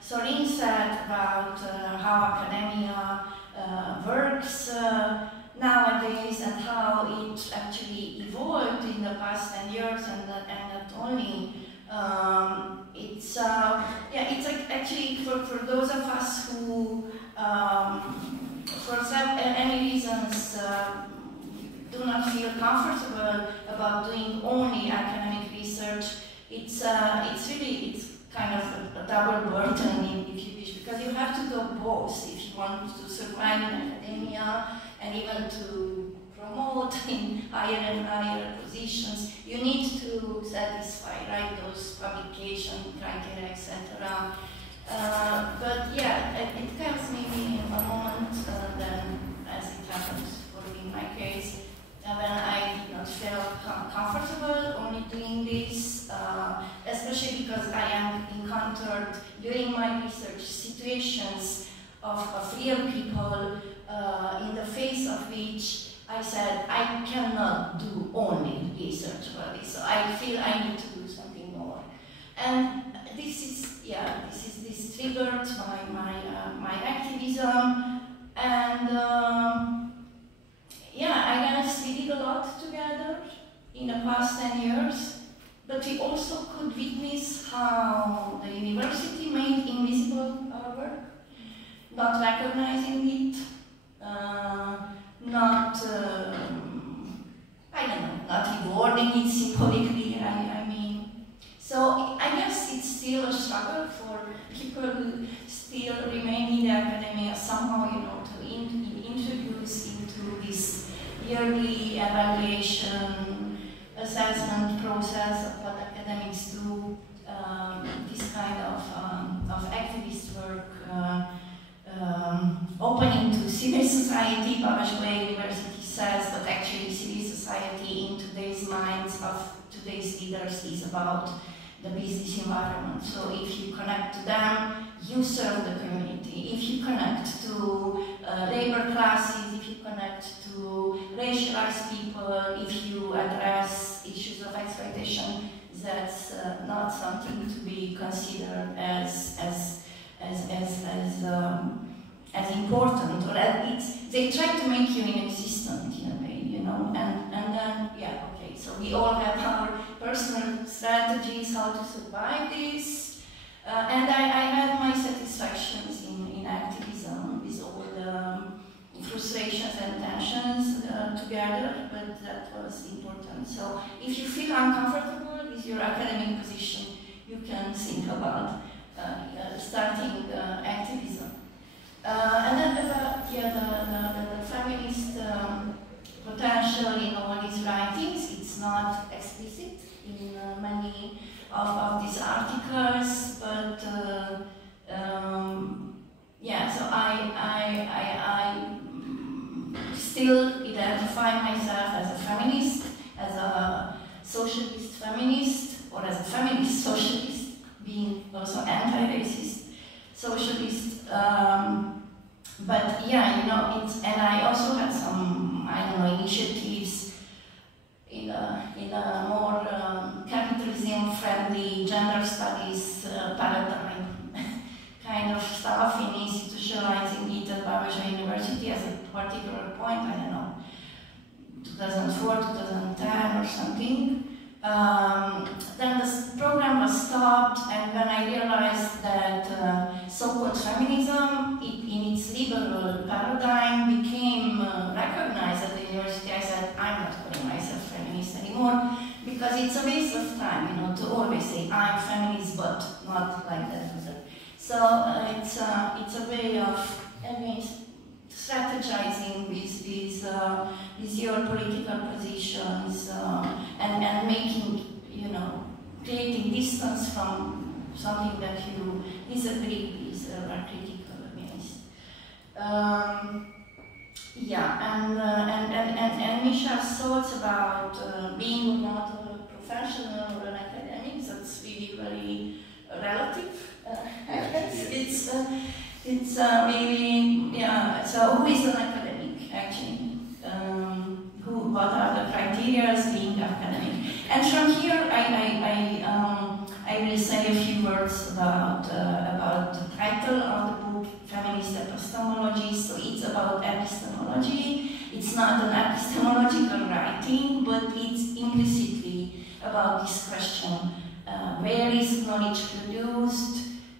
Sorin said about how academia works nowadays and how it actually evolved in the past 10 years, and not only. It's like actually for those of us who, for any reasons, do not feel comfortable about doing only academic research, it's kind of a double burden, if you wish, because you have to do both if you want to survive in academia and even to promote in higher and higher positions. You need to satisfy, right, those publication criteria, etc. But yeah, it comes maybe in a moment then, as it happens in my case, when I did not feel comfortable only doing this, especially because I am encountered during my research situations of real people in the face of which I said I cannot do only research about this, so I feel I need to do something more. And this triggered my activism, and yeah, I guess we did a lot together in the past 10 years, but we also could witness how the university made invisible our work, not recognizing it, not I don't know, not rewarding it symbolically, I mean. So I guess it's still a struggle for people who still remain in the academia somehow, you know, to introduce into this yearly evaluation, assessment process of what academics do, this kind of activist work, opening to civil society. Babeș-Bolyai University says that actually civil society in today's minds of today's leaders is about the business environment. So if you connect to them, you serve the community. If you connect to labor classes, if you connect to racialized people, if you address issues of exploitation, that's not something to be considered as important, or they try to make you inexistent in a way, you know, and then, yeah, okay, so we all have our personal strategies how to survive this, and I had my satisfactions in activism with all the frustrations and tensions together, but that was important. So if you feel uncomfortable with your academic position, you can think about starting activism. And then about the feminist potential in all these writings, it's not explicit in many of these articles, but yeah, so I still identify myself as a feminist, as a socialist feminist, or as a feminist socialist, being also anti-racist socialist. But yeah, you know, and I also had some, I don't know, initiatives in a more capitalism-friendly gender studies paradigm kind of stuff, in institutionalizing it at Babeș-Bolyai University as a particular point, I don't know, 2004, 2010 or something. Then the program was stopped, and when I realized that so-called feminism, in its liberal paradigm, became recognized at the university, I said, I'm not calling myself feminist anymore, because it's a waste of time, you know, to always say, I'm feminist, but not like that. So it's a way of, I mean, strategizing with your political positions and making, you know, creating distance from something that you disagree with or are critical against. And Mișa's thoughts about being not a professional or an academic, that's really very relative. I guess it's maybe, yeah, so who is an academic, actually? What are the criteria as being academic? And from here, I will say a few words about the title of the book, Feminist Epistemologies. So it's about epistemology. It's not an epistemological writing, but it's implicitly about this question. Where is knowledge produced?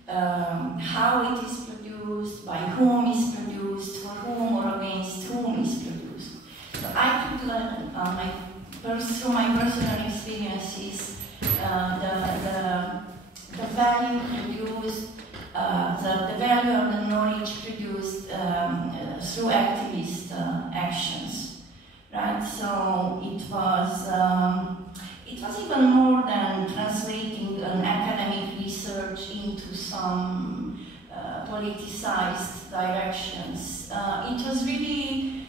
How it is produced, by whom is produced, for whom or against whom is produced. So I could learn through my personal experiences the value produced, the value of the knowledge produced through activist actions, right? So it was even more than translating an academic research into some politicized directions. It was really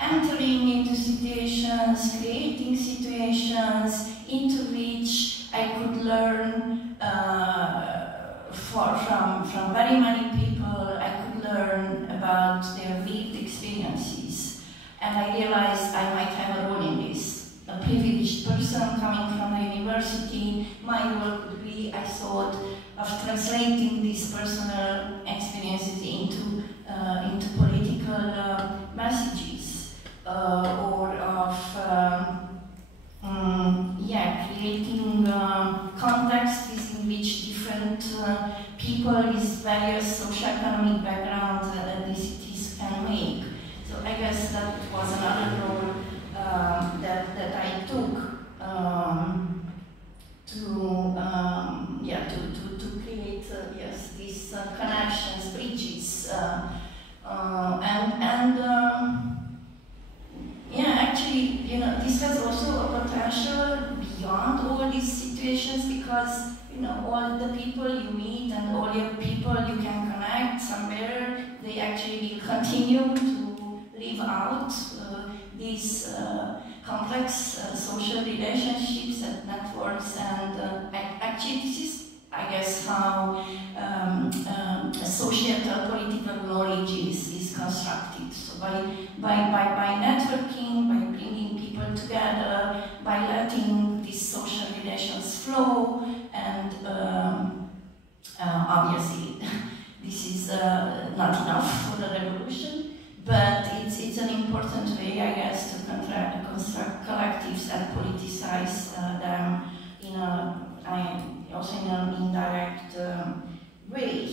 entering into situations, creating situations into which I could learn from very many people. I could learn about their lived experiences, and I realized I might have a role in this. A privileged person coming from the university, my role could be, I thought, of translating these personal experiences into political messages, or of creating contexts in which different people with various socioeconomic backgrounds and ethnicities can make. So I guess that was another role that I took to create these connections, bridges, actually, you know, this has also a potential beyond all these situations, because, you know, all the people you meet and all your people you can connect somewhere, they actually will continue to live out these complex social relationships and networks, and actually this is, I guess, how societal political knowledge is constructed. So by networking, by bringing people together, by letting these social relations flow, and obviously this is not enough for the revolution, but it's an important way, I guess, to construct collectives and politicize them also in an indirect way.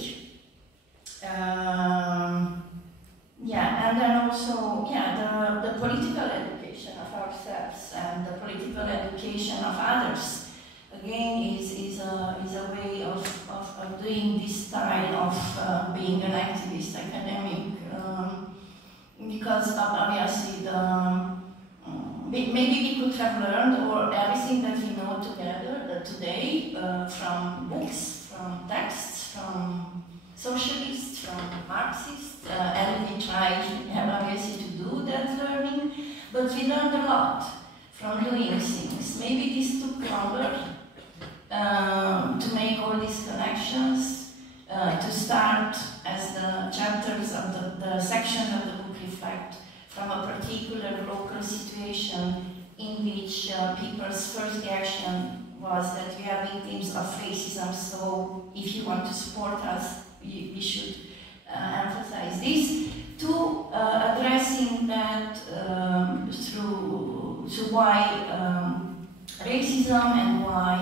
And then also, yeah, the political education of ourselves and the political education of others, again, is a way of doing this style of being an activist academic, because obviously maybe we could have learned or everything that we know together today from books, from texts, from socialists, from Marxists, and we tried obviously to do that learning, but we learned a lot from doing things. Maybe this took longer to make all these connections, to start as the chapters of the sections of the book reflect from a particular local situation in which people's first reaction was that we are victims of racism, so if you want to support us, we should emphasize this, to addressing that through why racism and why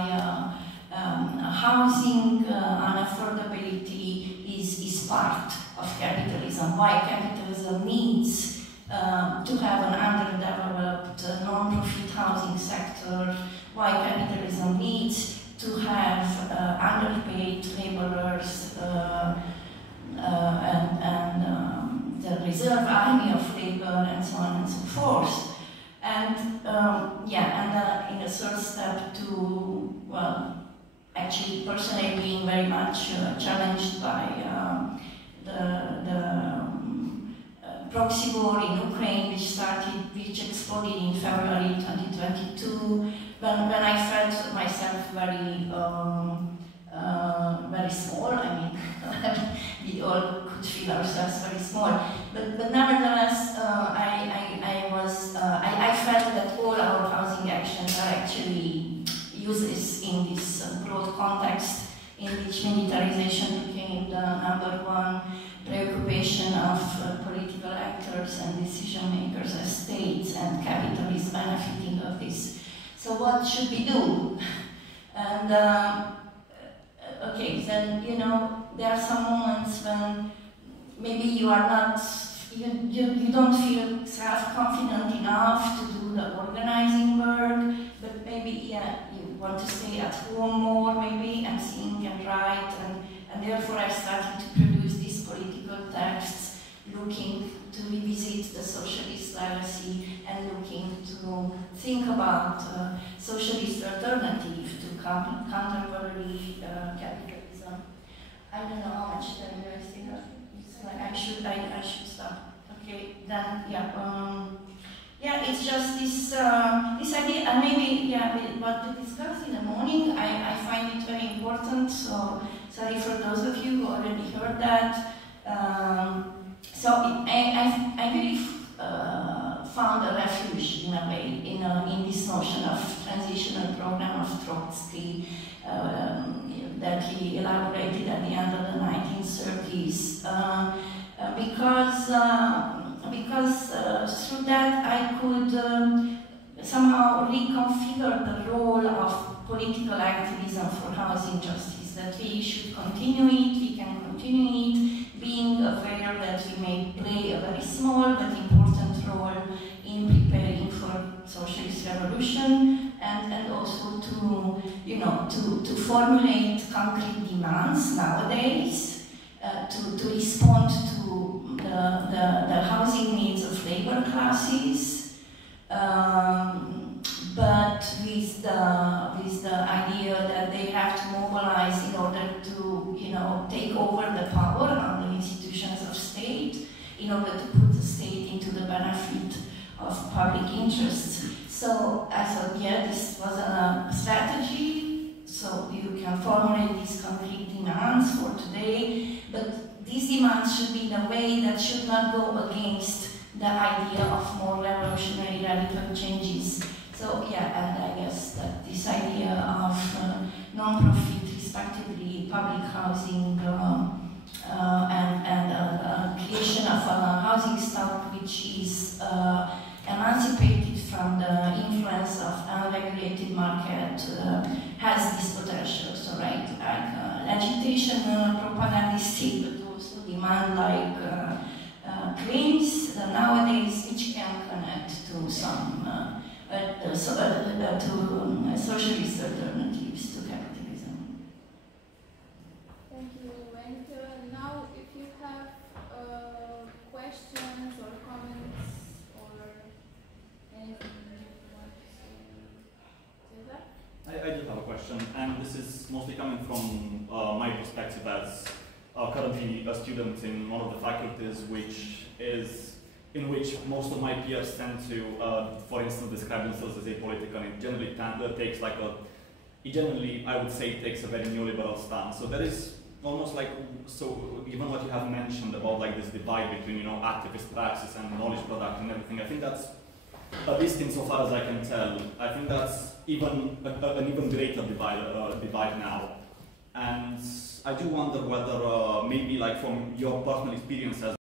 housing unaffordability is part of capitalism, why capitalism needs to have an underdeveloped non-profit housing sector, why capitalism needs to have underpaid laborers and the reserve army of labor and so on and so forth. And in a third step to, well, actually personally being very much challenged by the proxy war in Ukraine, which exploded in February 2022, when I felt myself very small. I mean, we all could feel ourselves very small, but nevertheless, I felt that all our housing actions are actually useless in this broad context in which militarization became the #1 preoccupation of political actors and decision makers as states, and capital is benefiting of this. So what should we do? And okay, then there are some moments when maybe you are not, you don't feel self-confident enough to do the organizing work, but maybe you want to stay at home more maybe and think and write, and therefore I started to produce these political texts looking to revisit the socialist legacy and looking to think about socialist alternative to contemporary capitalism. I don't know how much time do I still have. It's like I should stop. Okay, then it's just this idea, and maybe what we discussed in the morning, I find it very important. So sorry for those of you who already heard that. So I really found a refuge in a way in this notion of transitional program of Trotsky that he elaborated at the end of the 1930s, because through that I could somehow reconfigure the role of political activism for housing justice, that we should continue it, we can continue it, being aware that we may play a very small but important role in preparing for socialist revolution, and also to formulate concrete demands nowadays, to respond to the housing needs of labor classes, but with the idea that they have to mobilize in order to take over the power on the institutions of state, in order to put the state into the benefit of public interests. So I thought, this was a strategy, so you can formulate these concrete demands for today, but these demands should be in a way that should not go against the idea of more revolutionary radical changes. So and I guess that this idea of non-profit, respectively, public housing, and creation of a housing stock which is emancipated from the influence of unregulated market has this potential. So like agitation, propagandistic, but also demand like claims nowadays which can connect to some socialist alternatives to capitalism. Thank you, and now if you have questions or comments or anything you want to say that? I do have a question, and this is mostly coming from my perspective as currently a student in one of the faculties, in which most of my peers tend to, for instance, describe themselves as apolitical, and it generally takes like I would say, takes a very neoliberal stance. So there is almost like, so given what you have mentioned about like this divide between, activist praxis and knowledge production and everything, I think that's, at least insofar as I can tell, I think that's even an even greater divide now. And I do wonder whether maybe like from your personal experience as